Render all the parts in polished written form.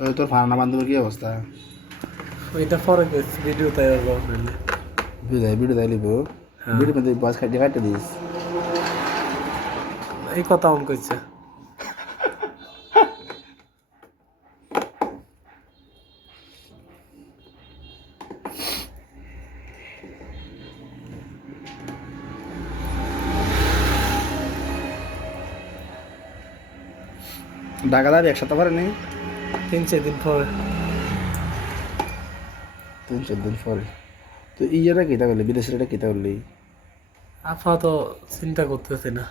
তো তোর ফারানা বান্ধবের কি অবস্থা? ওইটা পরে গেছি ভিডিও তাই নাহলে ভিডিও তাই লিব। হ্যাঁ ভিডিও মধ্যে বয়স খাইতে কাটতে দিস। এই কথা অন করছে ঢাকা যাবি এক সপ্তাহ পরে নি? 3-4 দিন পরে 3-4 দিন পরে। তো ইয়েটা কিতা করলি, বিদেশের এটা কিতা করলি? আপাতত চিন্তা করতেছি না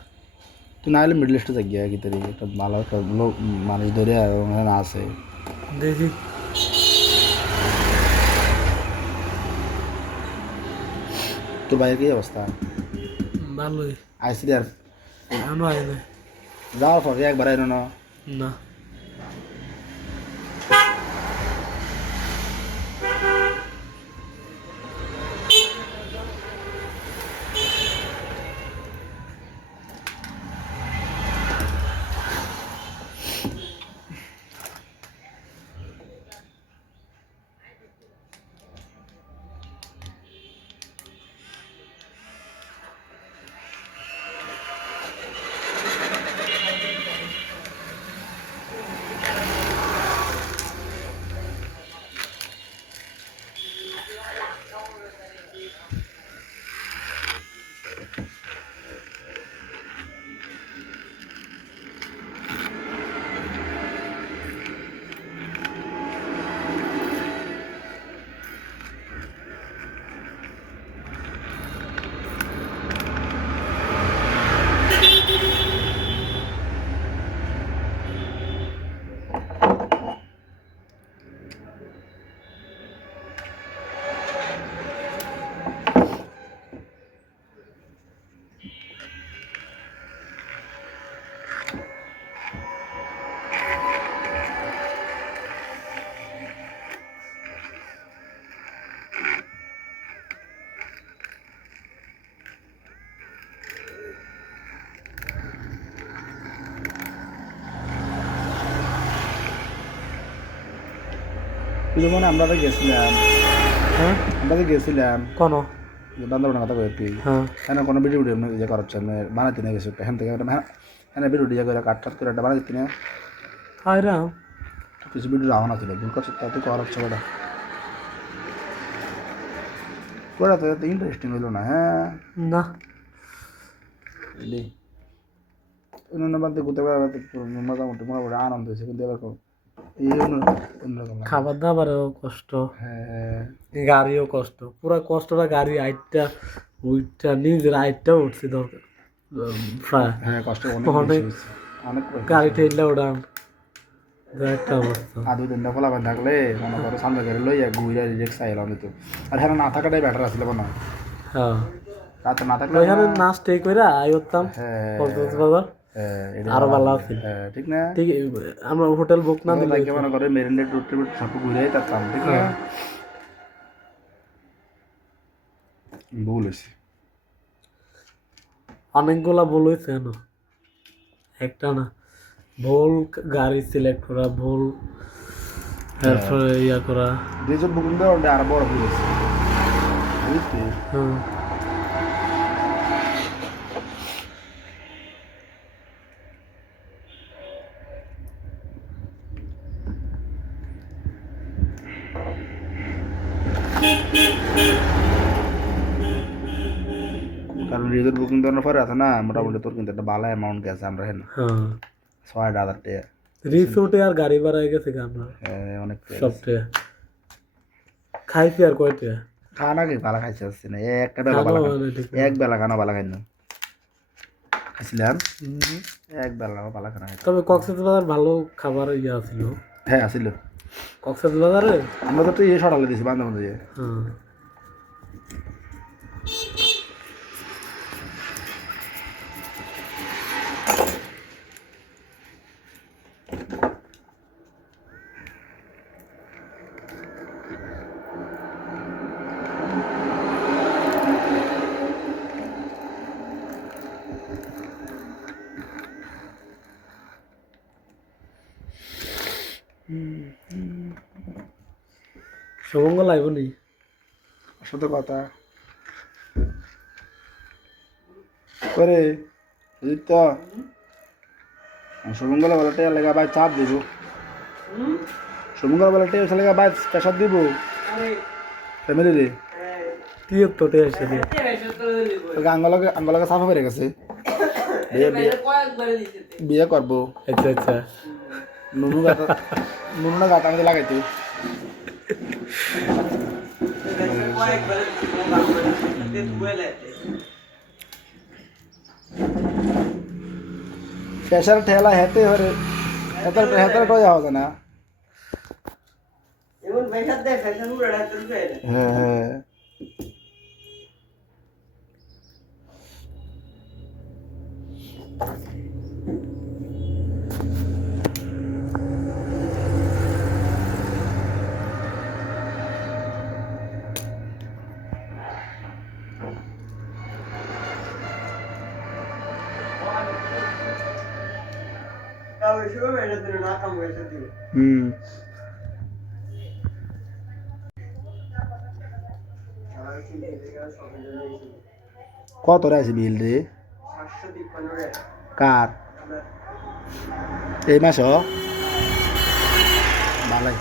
তুই না হলে মিডল ইস্টে যাই গিয়া কিতারি একটা ভালো একটা লোক মানুষ ধরে আর ওখানে আছে। দেখি তোর বাইরের কি অবস্থা? ভালোই আইসিডি আর এখনো আয় না যাওয়ার পরে একবার আইনো না? না তুই মনে আমরা তো গেছিলাম, হ্যাঁ আমরা তো গেছিলাম কোনো বান্দরবানের কথা কই তুই। হ্যাঁ হ্যাঁ কোনো ভিডিও ভিডিও ইয়ে করাচ্ছে বানাইতে নিয়ে গেছি একটা হ্যান থেকে হ্যাঁ হ্যাঁ ভিডিও ডিজা করে কাট টাট করে একটা বানাইতে নিয়ে আইরাম কিছু ভিডিও আওয়ানো ছিল ভুল করছে তা তুই করার হচ্ছে ওটা ওটা তো এত ইন্টারেস্টিং হইলো না। হ্যাঁ না বুঝলি অন্য বাদে ঘুরতে বেড়াতে মোটামুটি মোটামুটি আনন্দ হয়েছে কিন্তু এবার এই অন্যরকম লাগে। খাবার দাবারও কষ্ট হ্যাঁ গাড়িও কষ্ট পুরা কষ্টটা গাড়ি আইটটা উইটটা নিজের আইটটা উঠছে দরকার প্রায় হ্যাঁ কষ্ট অনেক অনেক বেশি হয়েছে, অনেক গাড়ি ঠেললে ওটা একটা অবস্থা আর 2-3টা ফলাফল থাকলে মনে করো সামনে করে লইয়া ঘুরে রিলেক্স আইলাম তো। আর হ্যাঁ না থাকাটাই বেটার আসলে না হ্যাঁ রাতে না থাকলে ওইখানে না স্টে করে আই করতাম হ্যাঁ কক্সবাজার এটা আরো ভালো আছে হ্যাঁ ঠিক না? ঠিক আমরা হোটেল বুক না দিলে তাকে মনে করে মেরিনেট রুট টুট সব ঘুরে থাকতাম ঠিক না? হ্যাঁ। ভুল হয়েছে অনেকগুলা ভুল হয়েছে না একটা না ভুল গাড়ি সিলেক্ট করা ভুল এরপরে ইয়া করা রিজোর্ট বুকিং দেওয়া ওটা আরো বড় ভুল হয়েছে বুঝলি? হ্যাঁ কারণ রিজোর্ট বুকিং দেওয়ার পরে আছে না মোটামুটি তোর কিন্তু একটা ভালো অ্যামাউন্ট গেছে আমরা হ্যাঁ হ্যাঁ 6,000 টাকা রিসোর্টে আর গাড়ি ভাড়া হয়ে গেছে আমরা অনেক সবটে খাইছি আর কয়টা খানা কি ভালো খাইছে আসছে না একটা বেলা ভালো এক বেলা খানা ভালো খাই না খাইছিলাম এক বেলা ভালো খানা খাইছি। তবে কক্সবাজার ভালো খাবার ইয়া ছিল হ্যাঁ আসিল কক্সবাজারে আমরা তো ইয়ে সরালে দিছি বান্ধব দিয়ে হ্যাঁ শুভঙ্গ লাইব নি সাথে কথা করে বুঝিত শুভঙ্গলা বলাটে লেগা ভাই চাপ দিব শুভঙ্গলা বলাটে লেগা ভাই প্রেশার দিব ফ্যামিলি রে কি তোটে আসে নি আঙ্গলকে সাফা পেরে গেছে বিয়ে করবো আচ্ছা আচ্ছা নুনু না গাতা আমাদের লাগাইতো প্রেশার ঠেলা হেতে হরে হেতার হেতার টয় হবে না হ্যাঁ হ্যাঁ হুম কত রে আছে বিল রে কার এই মাস ভালাই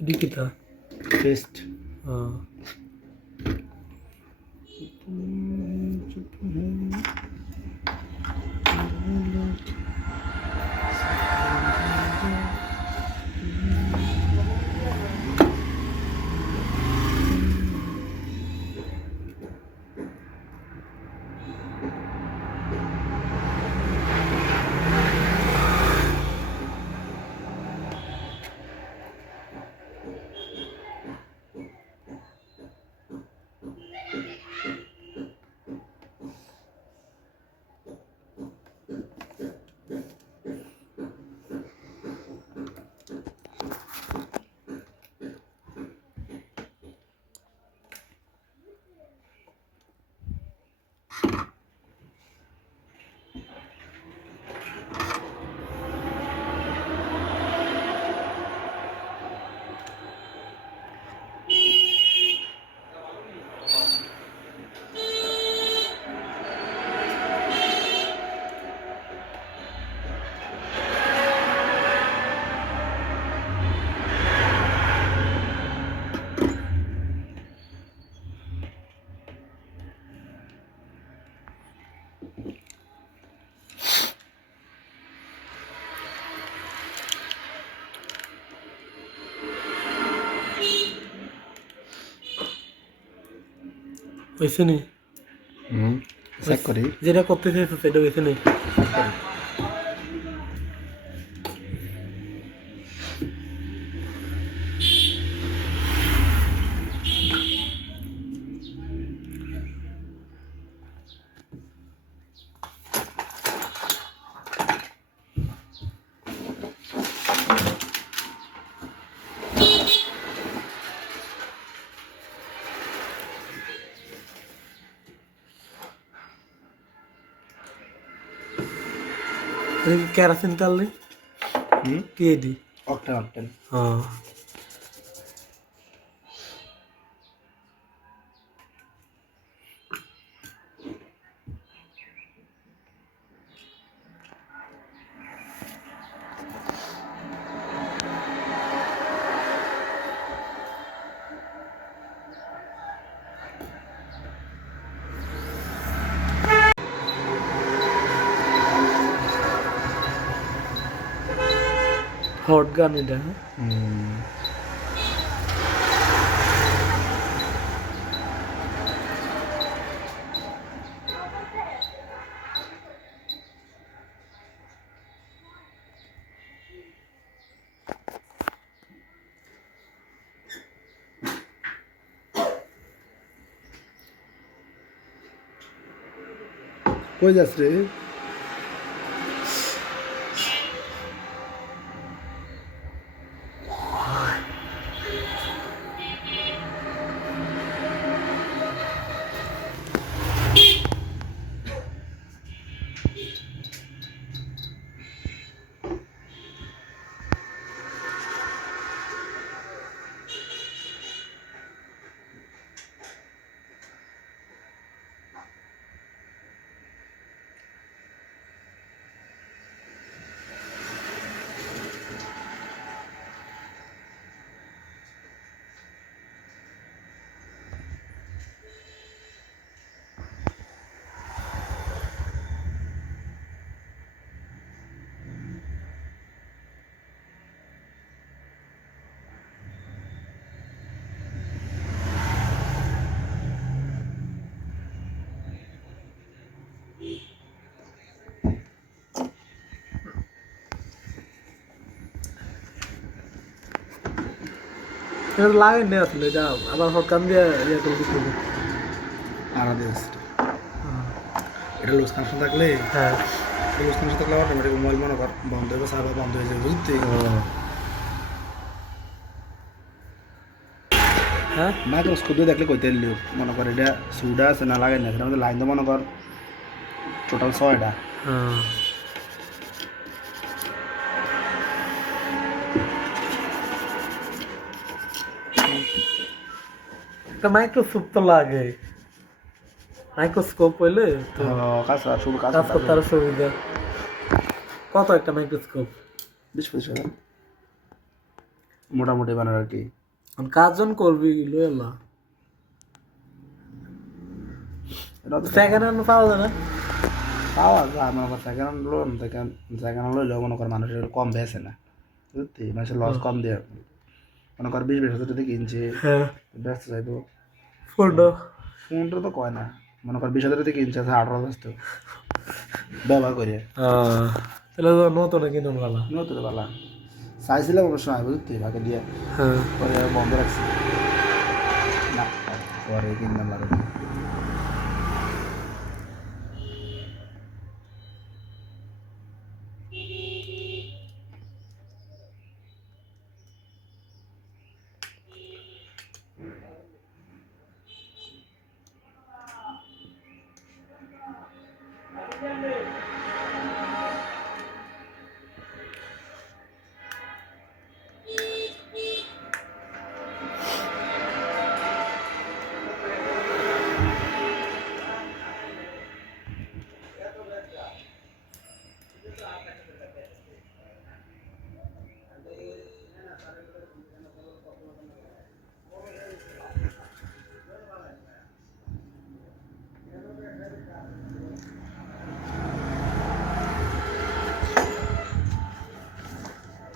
এডি কিতা টেস্ট হয়েছে নি চেক করি যেটা করতে চাইছো সেটা হয়েছে নি কেরাসিন তেল নেই কি এডি অকটেন অকটেন হ্যাঁ হট গান এটা কই যাস রে এটা লাগাই নেই আসলে এটা আবার হট গান দিয়ে ইয়ে করে দিতে হবে আলাদা আছে এটা লুজ কানেকশন থাকলে হ্যাঁ লুজ কানেকশন থাকলে অটোমেটিক মোবাইল মনে কর বন্ধ হয়ে যাবে সার্ভার বন্ধ হয়ে যাবে বুঝতে হ্যাঁ মাইক্রোস্কোপ দিয়ে দেখলে কইতে লিও মনে কর এটা সুডা আছে না লাগাই না এটার মধ্যে লাইন তো মনে কর টোটাল 6টা হ্যাঁ একটা মাইক্রোস্কোপ তো লাগে মাইক্রোস্কোপ হইলে তো কাজ শুরু কাজ কাজ করতে আরো সুবিধা কত একটা মাইক্রোস্কোপ 20-25 টাকা মোটামুটি বানার আর কি কাজন করবি লইলা সেকেন্ড হ্যান্ড পাওয়া যায় না পাওয়া যায় মনে কর second hand loan second hand লইলেও মনে কর মানুষের কম বেছে না বুঝলি মানুষের লস কম দিয়ে মনে কর 20-22 হাজার টাকা কিনছে হ্যাঁ ব্যস্ত যাইবো ফোনটা তো কয় না মনে কর 20 হাজার টাকা কিনছে 18 ব্যস্ত ব্যবহার করে তাহলে তো নতুন কিনুন গেলা নতুন বেলা চাইছিলাম অবশ্য আমি বুঝতে ভাগে দিয়ে হ্যাঁ পরে বন্ধ রাখছি না পরে কিনলাম আরো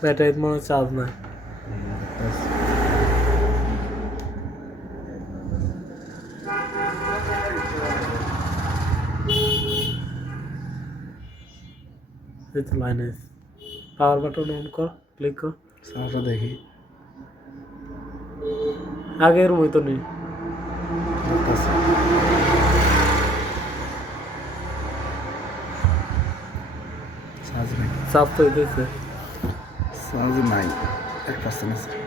ব্যাটারিতে মনে চার্জ নাই এই তো লাইনে পাওয়ার বাটন অন কর ক্লিক কর সামনে দেখি আগের মতো নেই চার্জ নাই চাপ তো হইতেছে চার্জ নাই 1% আছে